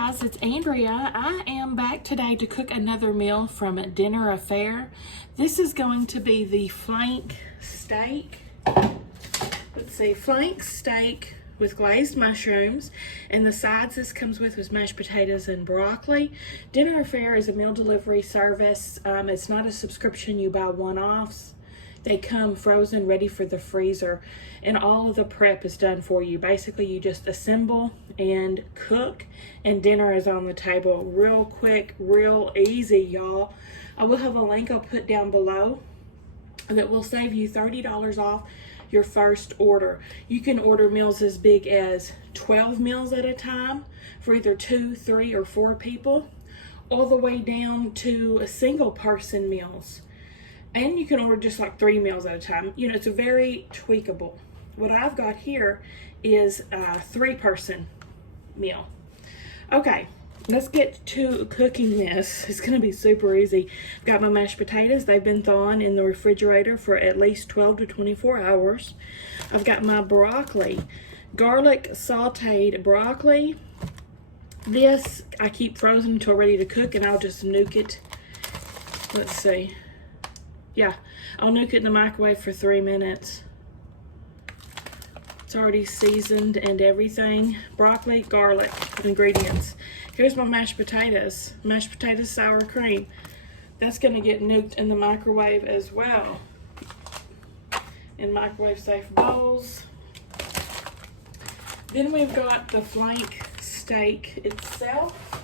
guys, it's Andrea. I am back today to cook another meal from Dinner Affair. This is going to be the flank steak. Let's see, flank steak with glazed mushrooms, and the sides this comes with was mashed potatoes and broccoli. Dinner Affair is a meal delivery service. It's not a subscription. You buy one-offs. They come frozen, ready for the freezer, and all of the prep is done for you. Basically, you just assemble and cook, and dinner is on the table. Real quick, real easy, y'all. I will have a link I'll put down below that will save you $30 off your first order. You can order meals as big as 12 meals at a time for either 2, 3, or 4 people, all the way down to a single person meals. And you can order just like 3 meals at a time. You know, it's very tweakable. What I've got here is a 3-person meal. Okay, let's get to cooking this. It's gonna be super easy. I've got my mashed potatoes. They've been thawing in the refrigerator for at least 12 to 24 hours. I've got my broccoli, garlic sauteed broccoli. This I keep frozen until ready to cook, and I'll just nuke it. Let's see. Yeah, I'll nuke it in the microwave for 3 minutes. It's already seasoned and everything. Broccoli, garlic, ingredients. Here's my mashed potatoes. Mashed potatoes, sour cream. That's gonna get nuked in the microwave as well. In microwave safe bowls. Then we've got the flank steak itself.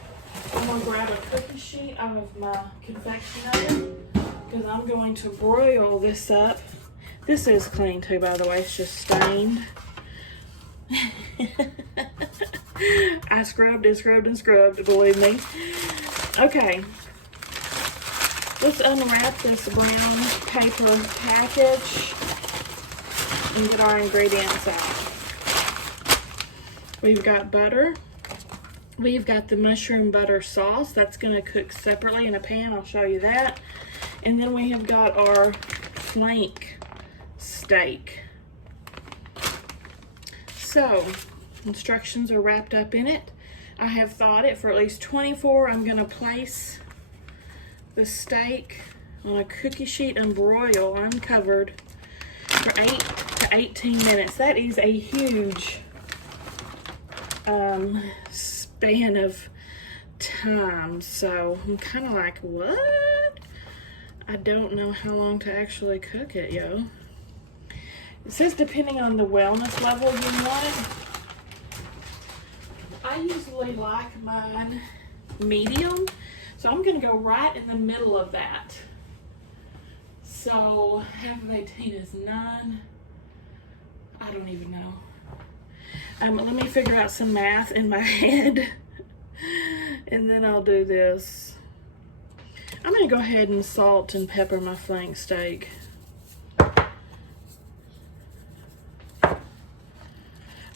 I'm gonna grab a cookie sheet out of my confection oven, because I'm going to broil this up. This is clean too, by the way. It's just stained. I scrubbed and scrubbed and scrubbed, believe me. Okay. Let's unwrap this brown paper package and get our ingredients out. We've got butter. We've got the mushroom butter sauce. That's going to cook separately in a pan. I'll show you that. And then we have got our flank steak. So, instructions are wrapped up in it. I have thawed it for at least 24. I'm going to place the steak on a cookie sheet and broil uncovered for 8 to 18 minutes. That is a huge span of time. So, I'm kind of like, what? I don't know how long to actually cook it, yo. It says depending on the wellness level you want. I usually like mine medium, so I'm gonna go right in the middle of that. So half of 18 is 9. I don't even know. Let me figure out some math in my head, and then I'll do this. I'm gonna go ahead and salt and pepper my flank steak.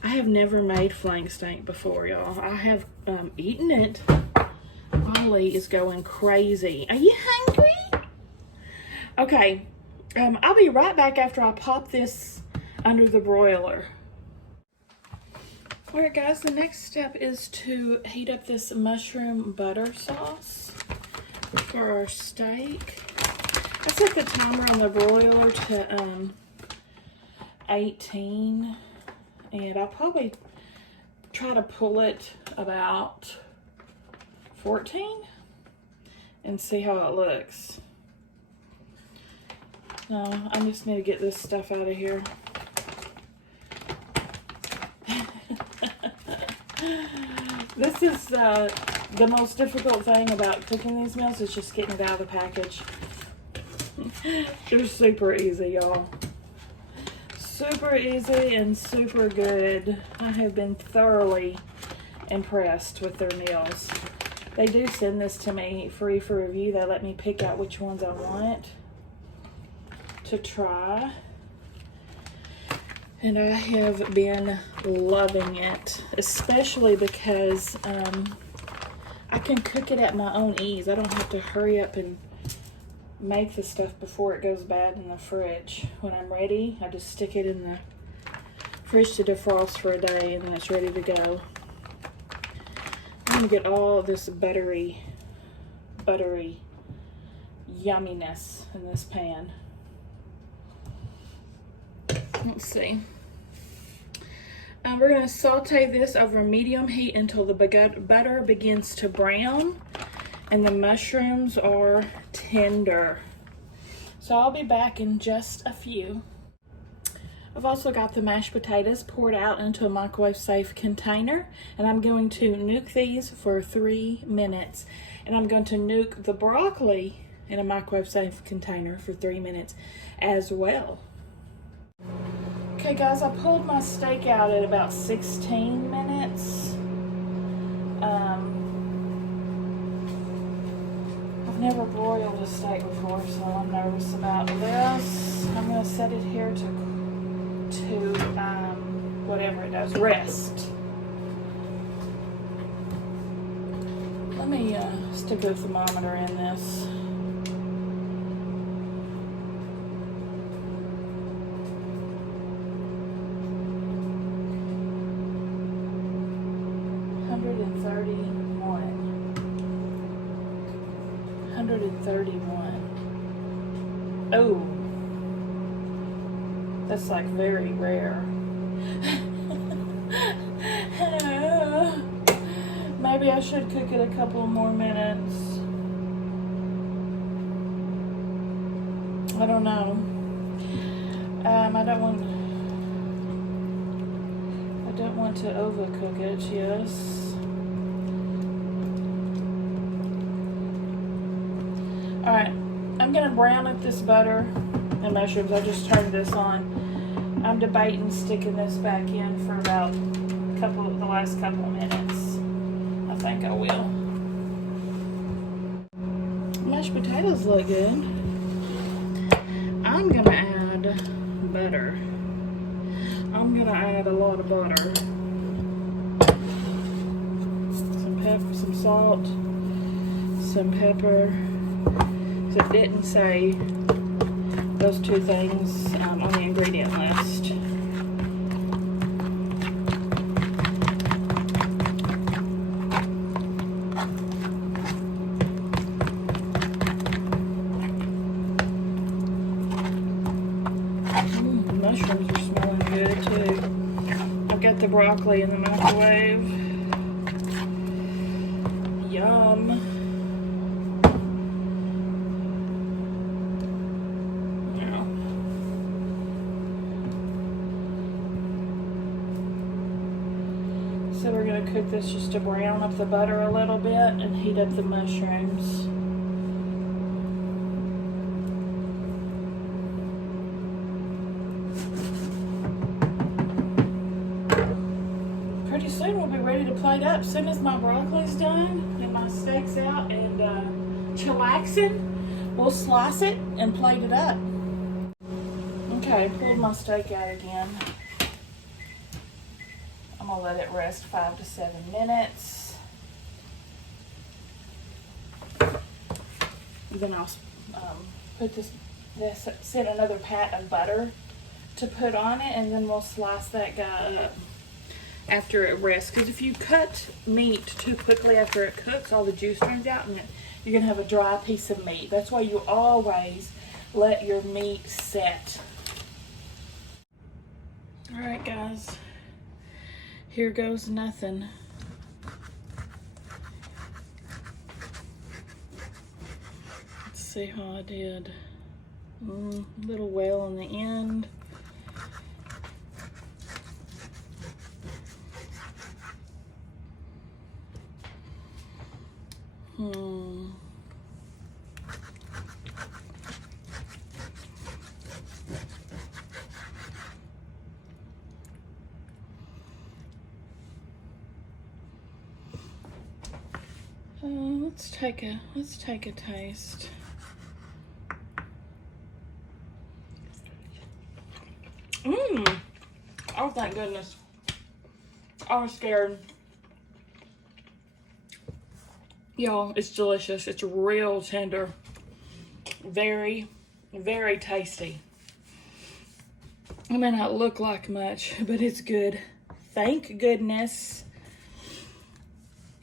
I have never made flank steak before, y'all. I have eaten it. Ollie is going crazy. Are you hungry? Okay, I'll be right back after I pop this under the broiler. All right, guys, the next step is to heat up this mushroom butter sauce for our steak. I set the timer on the broiler to 18, and I'll probably try to pull it about 14 and see how it looks. No, I just need to get this stuff out of here. This is the most difficult thing about cooking these meals is just getting it out of the package. They're super easy, y'all. Super easy and super good. I have been thoroughly impressed with their meals. They do send this to me free for review. They let me pick out which ones I want to try. And I have been loving it, especially because I can cook it at my own ease. I don't have to hurry up and make the stuff before it goes bad in the fridge. When I'm ready, I just stick it in the fridge to defrost for a day, and then it's ready to go. want to get all this buttery yumminess in this pan. Let's see. We're going to saute this over medium heat until the butter begins to brown and the mushrooms are tender. So I'll be back in just a few. I've also got the mashed potatoes poured out into a microwave safe container, and I'm going to nuke these for 3 minutes. And I'm going to nuke the broccoli in a microwave safe container for 3 minutes as well. Okay guys, I pulled my steak out at about 16 minutes. I've never broiled a steak before, so I'm nervous about this. I'm going to set it here to whatever it does, rest. Let me stick a thermometer in this. Oh, that's like very rare. Maybe I should cook it a couple more minutes. I don't know. I don't want to overcook it, yes. Alright, I'm going to brown up this butter and mushrooms. I just turned this on. I'm debating sticking this back in for about the last couple of minutes. I think I will. Mashed potatoes look good. I'm going to add butter. I'm going to add a lot of butter. Some pepper, some salt, some pepper. So it didn't say those two things on the ingredient list. Mushrooms are smelling good too. I've got the broccoli in the microwave. Yum. So we're going to cook this just to brown up the butter a little bit and heat up the mushrooms. Pretty soon we'll be ready to plate up. As soon as my broccoli's done and my steak's out and chillaxing, we'll slice it and plate it up. Okay, pulled my steak out again. I'm gonna let it rest 5 to 7 minutes. Then I'll put set another pat of butter to put on it, and then we'll slice that guy up after it rests. Because if you cut meat too quickly after it cooks, all the juice drains out, and you're gonna have a dry piece of meat. That's why you always let your meat set. All right, guys. Here goes nothing. Let's see how I did. Little well in the end. Let's take a taste. Oh, thank goodness. I was scared. Y'all, it's delicious. It's real tender. Very, very tasty. It may not look like much, but it's good. Thank goodness.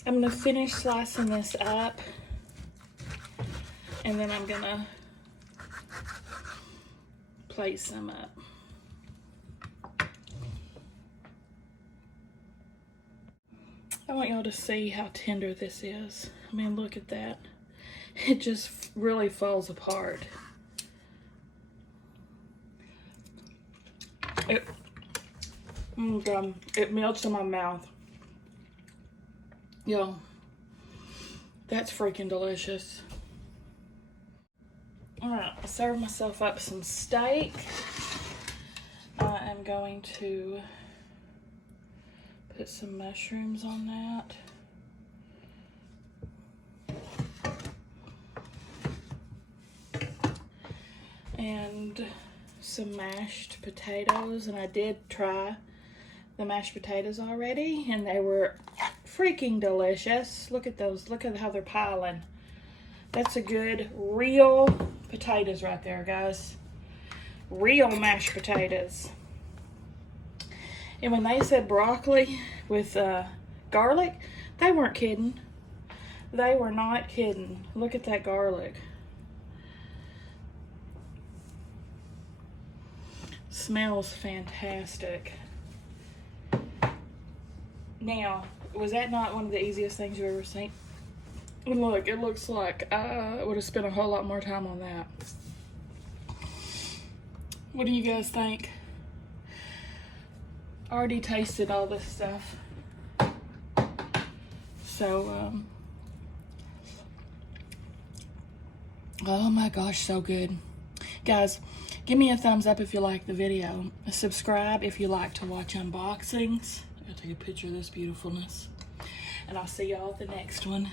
I'm gonna finish slicing this up, and then I'm gonna plate some up. I want y'all to see how tender this is. I mean, look at that. It just really falls apart. It melts in my mouth. Yo, that's freaking delicious. All right, I'll serve myself up some steak. I am going to put some mushrooms on that. And some mashed potatoes. And I did try the mashed potatoes already, and they were freaking delicious. Look at those. Look at how they're piling. That's a good real potatoes right there, guys. Real mashed potatoes. And when they said broccoli with garlic, they weren't kidding. They were not kidding. Look at that garlic. Smells fantastic. Now, was that not one of the easiest things you've ever seen? Look, it looks like I would have spent a whole lot more time on that. What do you guys think? Already tasted all this stuff. So, oh my gosh, so good. Guys, give me a thumbs up if you like the video. Subscribe if you like to watch unboxings. I'll take a picture of this beautifulness. And I'll see y'all at the next one.